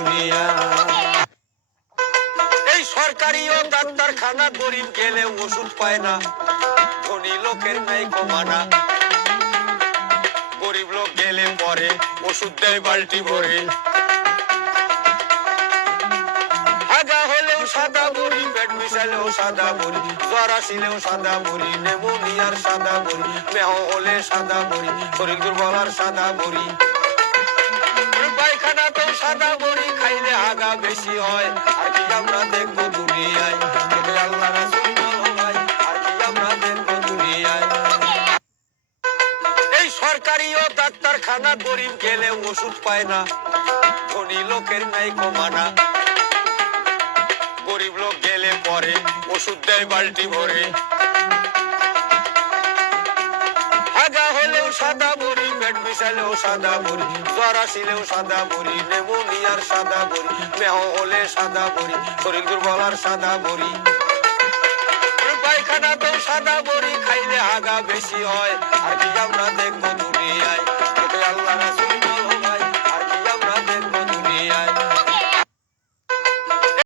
দুনিয়া। এই সরকারি ও ডাক্তারখানা গরিব গেলে ওষুধ পায় না, ধনী লোকের নাই কমানা। গরিব লোক গেলে পরে ওষুধ দেয় বালতি ভরে। আগা হলেও সাদা বড়ি, পেট মিশালেও সাদা বড়ি, জ্বর আসিলেও সাদা বড়ি, নেমোনিয়ার সাদা বড়ি, মেহ হলে সাদা বড়ি, শরীর দুর্বল আর সাদা বড়ি। পায়খানাতেও সাদা বড়ি খাইলে আগা বেশি হয়। আর কি আমরা দেখবো দুনিয়ায়, আল্লাহ রাসূল বলো ভাই, আর কি আমরা দেখবো দুনিয়ায়। এই সরকারি ও ডাক্তারখানা গরিব গেলে ওষুধ পায় না, ধনী লোকের নাই কমানা। গরিব লোক গেলে পরে ওষুধ দেয় বালতি ভরে। আগা হলেও সাদা বড়ি, পেট মিশালেও সাদা বড়ি, জ্বর আসিলেও সাদা বড়ি, নেমোনিয়ার সাদা বড়ি, মেহ হলে সাদা বড়ি, শরীর দুর্বল আর সাদা বড়ি। পায়খানাতেও সাদা বড়ি খাইলে আগা বেশি হয়। আর কি আমরা দেখবো দুনিয়ায়, আল্লাহ রাসূল